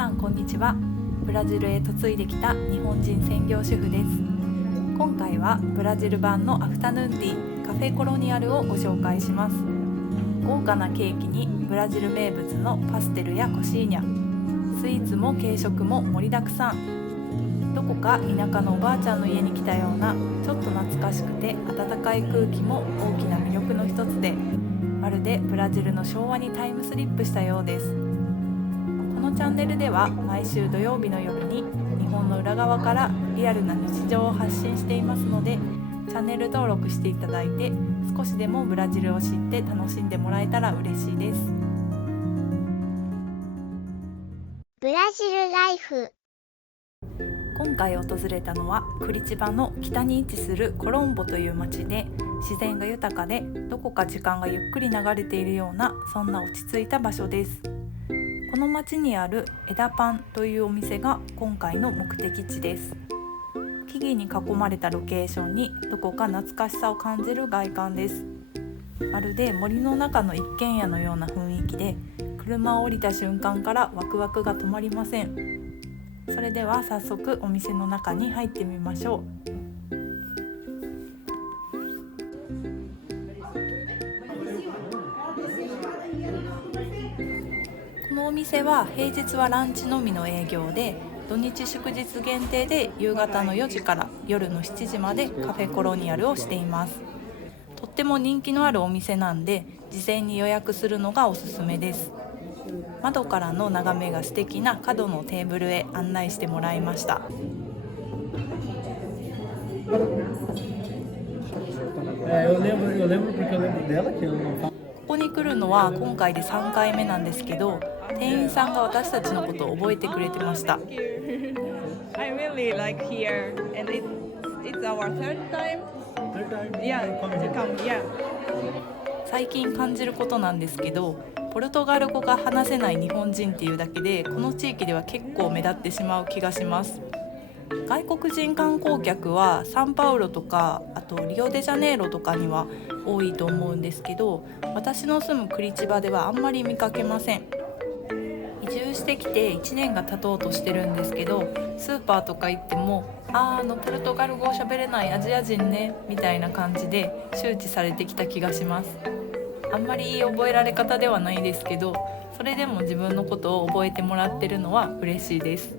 さんこんにちは。ブラジルへ嫁いできた日本人専業主婦です。今回はブラジル版のアフタヌーンティーカフェコロニアルをご紹介します。豪華なケーキにブラジル名物のパステルやコシーニャ、スイーツも軽食も盛りだくさん。どこか田舎のおばあちゃんの家に来たようなちょっと懐かしくて温かい空気も大きな魅力の一つで、まるでブラジルの昭和にタイムスリップしたようです。このチャンネルでは毎週土曜日の夜に日本の裏側からリアルな日常を発信していますので、チャンネル登録していただいて少しでもブラジルを知って楽しんでもらえたら嬉しいです。ブラジルライフ。今回訪れたのはクリチバの北に位置するコロンボという町で、自然が豊かでどこか時間がゆっくり流れているような、そんな落ち着いた場所です。この町にあるエダパンというお店が今回の目的地です。木々に囲まれたロケーションにどこか懐かしさを感じる外観です。まるで森の中の一軒家のような雰囲気で、車を降りた瞬間からワクワクが止まりません。それでは早速お店の中に入ってみましょう。このお店は平日はランチのみの営業で、土日祝日限定で夕方の4時から夜の7時までカフェコロニアルをしています。とっても人気のあるお店なんで、事前に予約するのがおすすめです。窓からの眺めが素敵な角のテーブルへ案内してもらいました。ここに来るのは今回で3回目なんですけど、店員さんが私たちのことを覚えてくれてました。I really like here, and it's our third time. Yeah, to come. Yeah. 最近感じることなんですけど、ポルトガル語が話せない日本人っていうだけで、この地域では結構目立ってしまう気がします。外国人観光客はサンパウロとか、あとリオデジャネイロとかには多いと思うんですけど、私の住むクリチバではあんまり見かけません。移住してきて1年が経とうとしてるんですけど、スーパーとか行ってもポルトガル語を喋れないアジア人ねみたいな感じで周知されてきた気がします。あんまりいい覚えられ方ではないですけど、それでも自分のことを覚えてもらってるのは嬉しいです。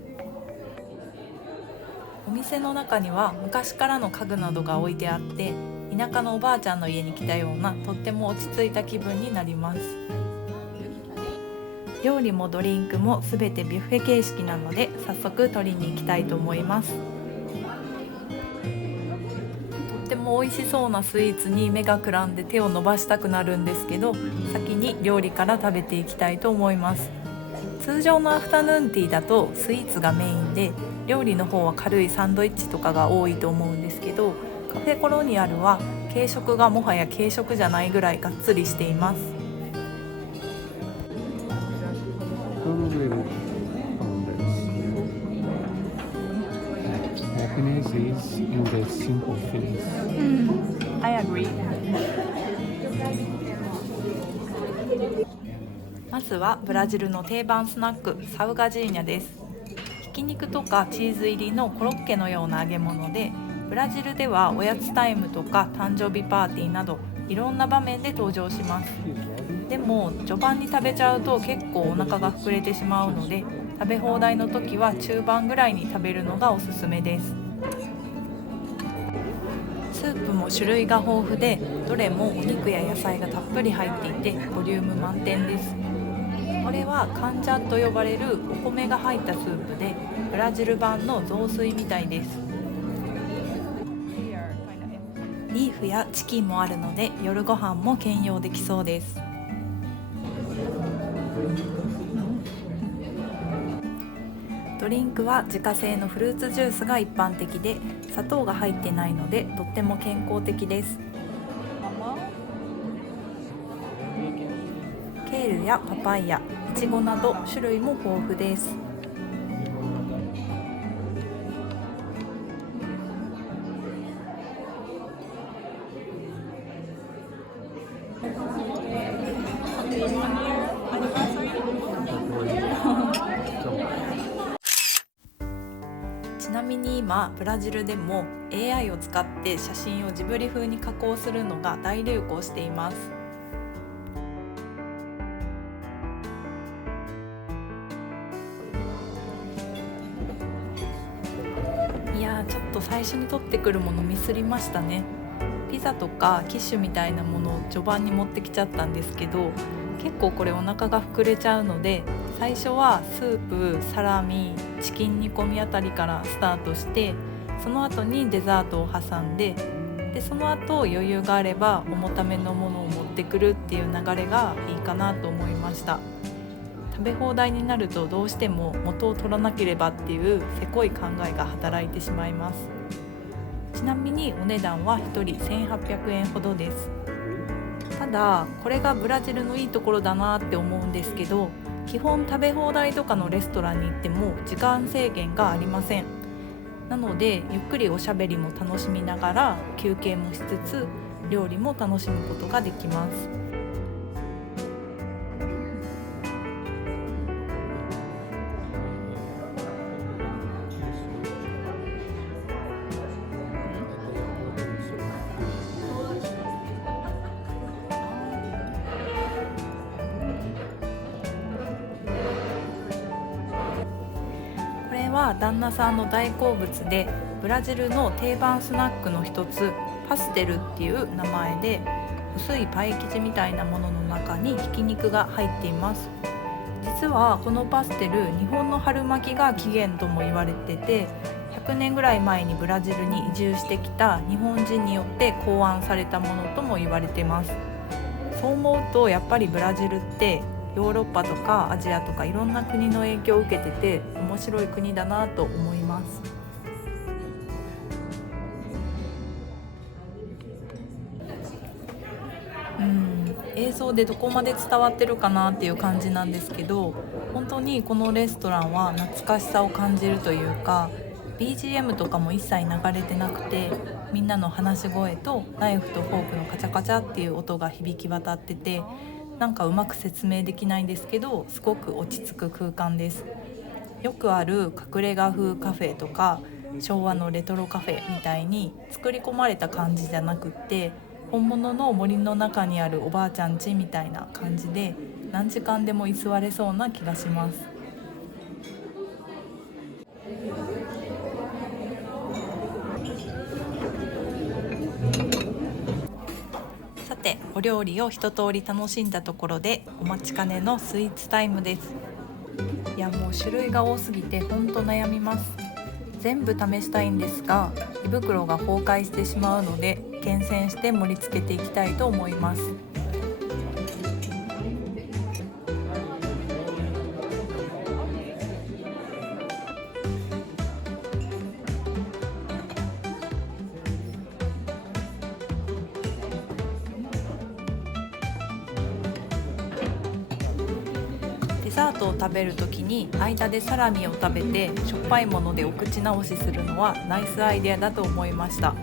お店の中には昔からの家具などが置いてあって、田舎のおばあちゃんの家に来たようなとっても落ち着いた気分になります。料理もドリンクもすべてビュッフェ形式なので、早速取りに行きたいと思います。とっても美味しそうなスイーツに目がくらんで手を伸ばしたくなるんですけど、先に料理から食べていきたいと思います。通常のアフタヌーンティーだとスイーツがメインで、料理の方は軽いサンドイッチとかが多いと思うんですけど、カフェコロニアルは軽食がもはや軽食じゃないぐらいがっつりしています。Happiness is in the simple things. I agree. まずはブラジルの定番スナック、サウガジーニャです。ひき肉とかチーズ入りのコロッケのような揚げ物で、ブラジルではおやつタイムとか誕生日パーティーなどいろんな場面で登場します。でも序盤に食べちゃうと結構お腹が膨れてしまうので、食べ放題の時は中盤ぐらいに食べるのがおすすめです。スープも種類が豊富で、どれもお肉や野菜がたっぷり入っていてボリューム満点です。これはカンジャンと呼ばれるお米が入ったスープで、ブラジル版の雑炊みたいです。ビーフやチキンもあるので、夜ご飯も兼用できそうです。ドリンクは自家製のフルーツジュースが一般的で、砂糖が入ってないのでとっても健康的です。ケールやパパイヤ、イチゴなど種類も豊富です。なみに今ブラジルでも AI を使って写真をジブリ風に加工するのが大流行しています。いやー、ちょっと最初に取ってくるものミスりましたね。ピザとかキッシュみたいなものを序盤に持ってきちゃったんですけど、結構これお腹が膨れちゃうので、最初はスープ、サラミ、チキン煮込みあたりからスタートして、その後にデザートを挟んで、その後余裕があれば重ためのものを持ってくるっていう流れがいいかなと思いました。食べ放題になるとどうしても元を取らなければっていうせこい考えが働いてしまいます。ちなみにお値段は1人1800円ほどです。ただこれがブラジルのいいところだなって思うんですけど、基本食べ放題とかのレストランに行っても時間制限がありません。なのでゆっくりおしゃべりも楽しみながら休憩もしつつ料理も楽しむことができます。これは旦那さんの大好物で、ブラジルの定番スナックの一つパステルっていう名前で、薄いパイ生地みたいなものの中にひき肉が入っています。実はこのパステル、日本の春巻きが起源とも言われてて、100年ぐらい前にブラジルに移住してきた日本人によって考案されたものとも言われてます。そう思うとやっぱりブラジルってヨーロッパとかアジアとかいろんな国の影響を受けてて面白い国だなと思います。映像でどこまで伝わってるかなっていう感じなんですけど、本当にこのレストランは懐かしさを感じるというか、 BGM とかも一切流れてなくて、みんなの話し声とナイフとフォークのカチャカチャっていう音が響き渡ってて、なんかうまく説明できないんですけど、すごく落ち着く空間です。よくある隠れ家風カフェとか昭和のレトロカフェみたいに作り込まれた感じじゃなくって、本物の森の中にあるおばあちゃん家みたいな感じで、何時間でも居座れそうな気がします。さて、お料理を一通り楽しんだところでお待ちかねのスイーツタイムです。いや、もう種類が多すぎてほんと悩みます。全部試したいんですが、胃袋が崩壊してしまうので厳選して盛り付けていきたいと思います。デザートを食べるときに間でサラミを食べてしょっぱいものでお口直しするのはナイスアイデアだと思いました。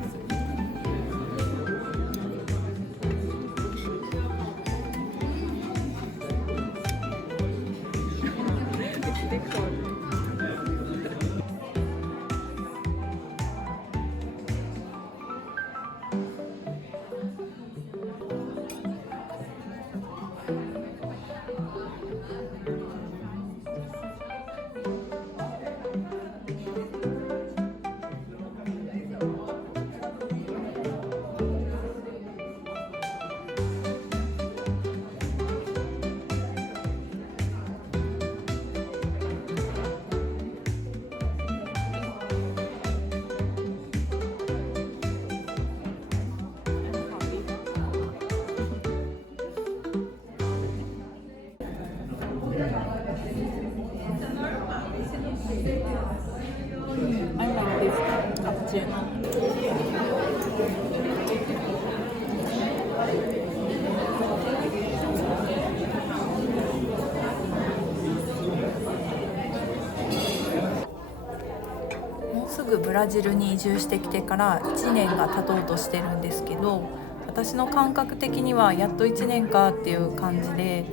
もうすぐブラジルに移住してきてから1年が経とうとしてるんですけど、私の感覚的にはやっと1年かっていう感じで、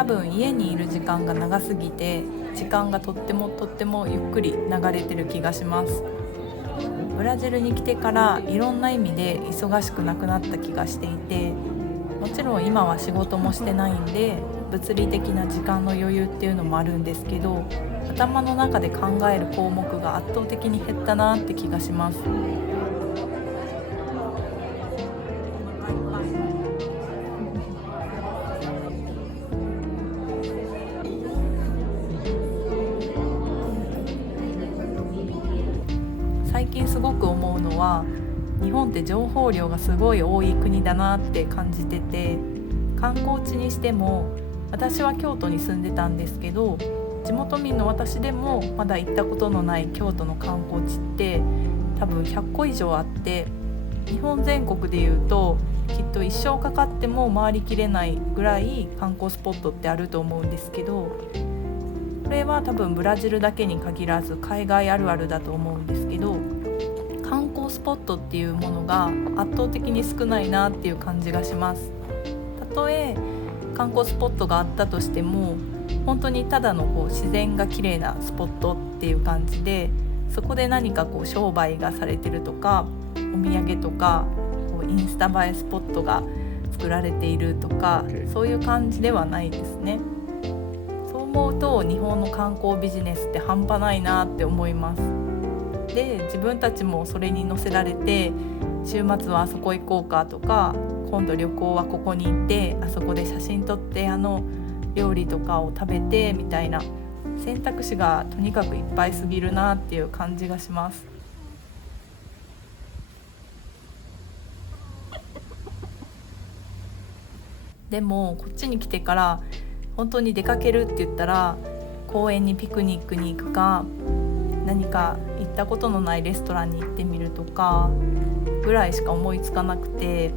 多分家にいる時間が長すぎて時間がとってもゆっくり流れてる気がします。ブラジルに来てからいろんな意味で忙しくなくなった気がしていて、もちろん今は仕事もしてないんで物理的な時間の余裕っていうのもあるんですけど、頭の中で考える項目が圧倒的に減ったなって気がします。最近すごく思うのは、日本って情報量がすごい多い国だなって感じてて、観光地にしても私は京都に住んでたんですけど、地元民の私でもまだ行ったことのない京都の観光地って多分100個以上あって、日本全国でいうときっと一生かかっても回りきれないぐらい観光スポットってあると思うんですけど、これは多分ブラジルだけに限らず海外あるあるだと思うんですけど、観光スポットっていうものが圧倒的に少ないなっていう感じがします。たとえ観光スポットがあったとしても、本当にただの自然が綺麗なスポットっていう感じで、そこで何か商売がされてるとか、お土産とかインスタ映えスポットが作られているとか、そういう感じではないですね。そう思うと日本の観光ビジネスって半端ないなって思います。で、自分たちもそれに乗せられて、週末はあそこ行こうかとか、今度旅行はここに行ってあそこで写真撮って料理とかを食べてみたいな選択肢がとにかくいっぱいすぎるなっていう感じがします。でもこっちに来てから本当に出かけるって言ったら、公園にピクニックに行くか、何か行ったことのないレストランに行ってみるとかぐらいしか思いつかなくて、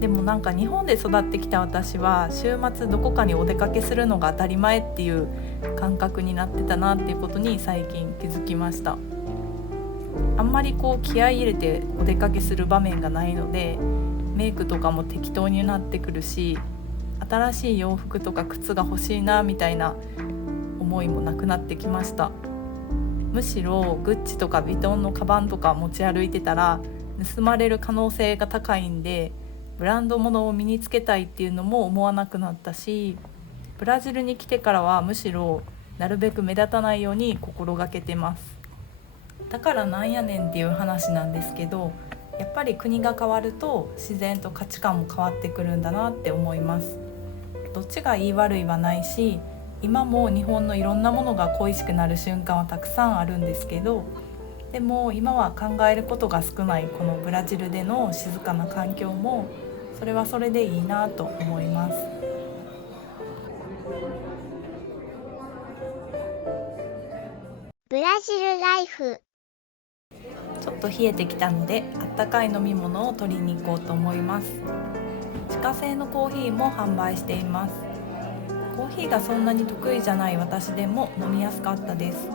でもなんか日本で育ってきた私は週末どこかにお出かけするのが当たり前っていう感覚になってたなっていうことに最近気づきました。あんまり気合い入れてお出かけする場面がないので、メイクとかも適当になってくるし、新しい洋服とか靴が欲しいなみたいな思いもなくなってきました。むしろグッチとかヴィトンのカバンとか持ち歩いてたら盗まれる可能性が高いんで、ブランド物を身につけたいっていうのも思わなくなったし、ブラジルに来てからはむしろなるべく目立たないように心がけてます。だからなんやねんっていう話なんですけど、やっぱり国が変わると自然と価値観も変わってくるんだなって思います。どっちがいい悪いはないし、今も日本のいろんなものが恋しくなる瞬間はたくさんあるんですけど、でも今は考えることが少ないこのブラジルでの静かな環境も、それはそれでいいなと思います。ブラジルライフ。ちょっと冷えてきたのであったかい飲み物を取りに行こうと思います。自家製のコーヒーも販売しています。コーヒーがそんなに得意じゃない私でも飲みやすかったです。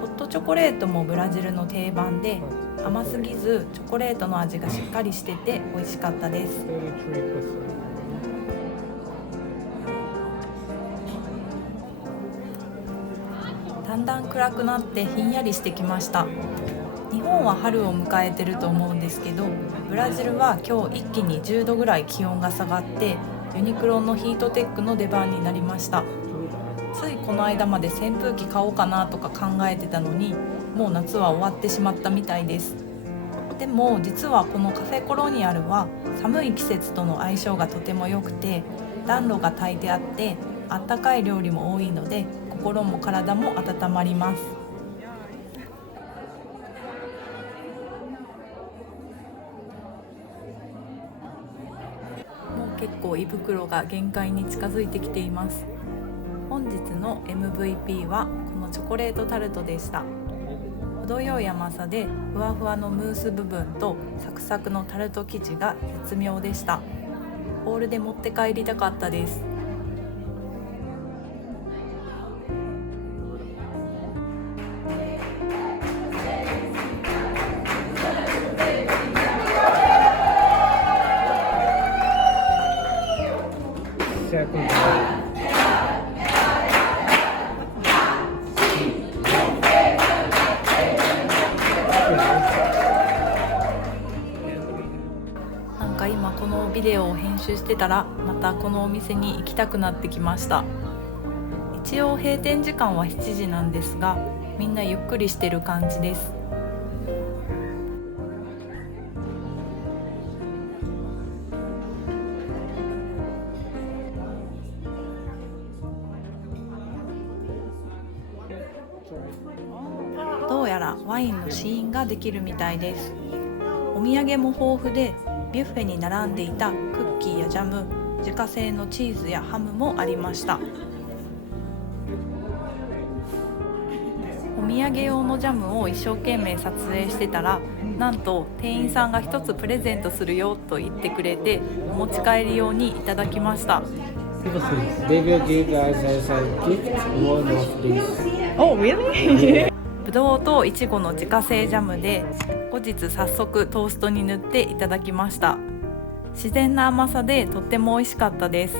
ホットチョコレートもブラジルの定番で、甘すぎずチョコレートの味がしっかりしてて美味しかったです。だんだん暗くなってひんやりしてきました。日本は春を迎えてると思うんですけど、ブラジルは今日一気に10度ぐらい気温が下がって、ユニクロのヒートテックの出番になりました。ついこの間まで扇風機買おうかなとか考えてたのに、もう夏は終わってしまったみたいです。でも実はこのカフェコロニアルは寒い季節との相性がとても良くて、暖炉が焚いてあってあったかい料理も多いので、心も体も温まります。もう結構胃袋が限界に近づいてきています。本日の MVP はこのチョコレートタルトでした。程よい甘さでふわふわのムース部分とサクサクのタルト生地が絶妙でした。ボウルで持って帰りたかったです。なんか今このビデオを編集してたらまたこのお店に行きたくなってきました。一応閉店時間は7時なんですが、みんなゆっくりしてる感じです。どうやらワインの試飲ができるみたいです。お土産も豊富で、ビュッフェに並んでいたクッキーやジャム、自家製のチーズやハムもありました。お土産用のジャムを一生懸命撮影してたら、なんと店員さんが一つプレゼントするよと言ってくれて、お持ち帰り用にいただきました。They will give us as a gift one of these. Oh, really? ぶどうといちごの自家製ジャムで、後日早速トーストに塗っていただきました。自然な甘さでとっても美味しかったです。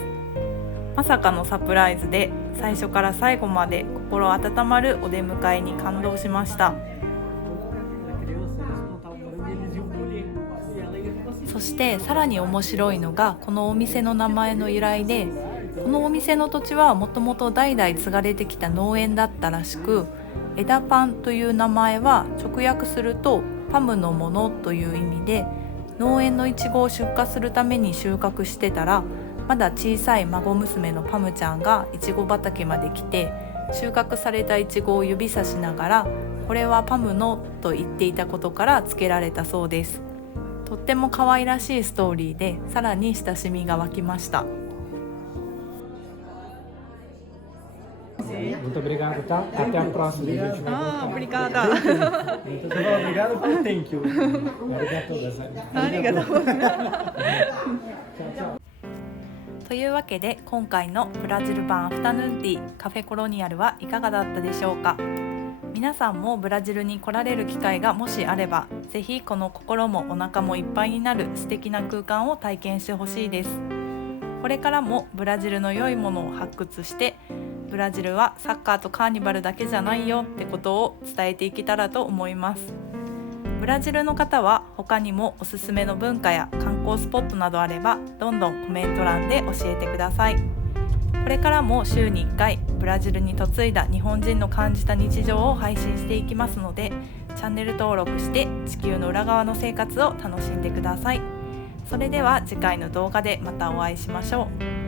まさかのサプライズで、最初から最後まで心温まるお出迎えに感動しました。そしてさらに面白いのがこのお店の名前の由来で、このお店の土地はもともと代々継がれてきた農園だったらしく、枝パンという名前は直訳するとパムのものという意味で、農園のイチゴを出荷するために収穫してたら、まだ小さい孫娘のパムちゃんがイチゴ畑まで来て、収穫されたイチゴを指さしながら、これはパムのと言っていたことから付けられたそうです。とっても可愛らしいストーリーで、さらに親しみが湧きました。Muito obrigado, tá? Até a próxima. Ah, obrigada. Obrigado pelo thank you. Arigatou. というわけで、今回のブラジル版アフタヌーンティーカフェコロニアルはいかがだったでしょうか。皆さんもブラジルに来られる機会がもしあれば、ぜひこの心もお腹もいっぱいになる素敵な空間を体験してほしいです。これからもブラジルの良いものを発掘して、ブラジルはサッカーとカーニバルだけじゃないよってことを伝えていけたらと思います。ブラジルの方は他にもおすすめの文化や観光スポットなどあれば、どんどんコメント欄で教えてください。これからも週に1回ブラジルに嫁いだ日本人の感じた日常を配信していきますので、チャンネル登録して地球の裏側の生活を楽しんでください。それでは次回の動画でまたお会いしましょう。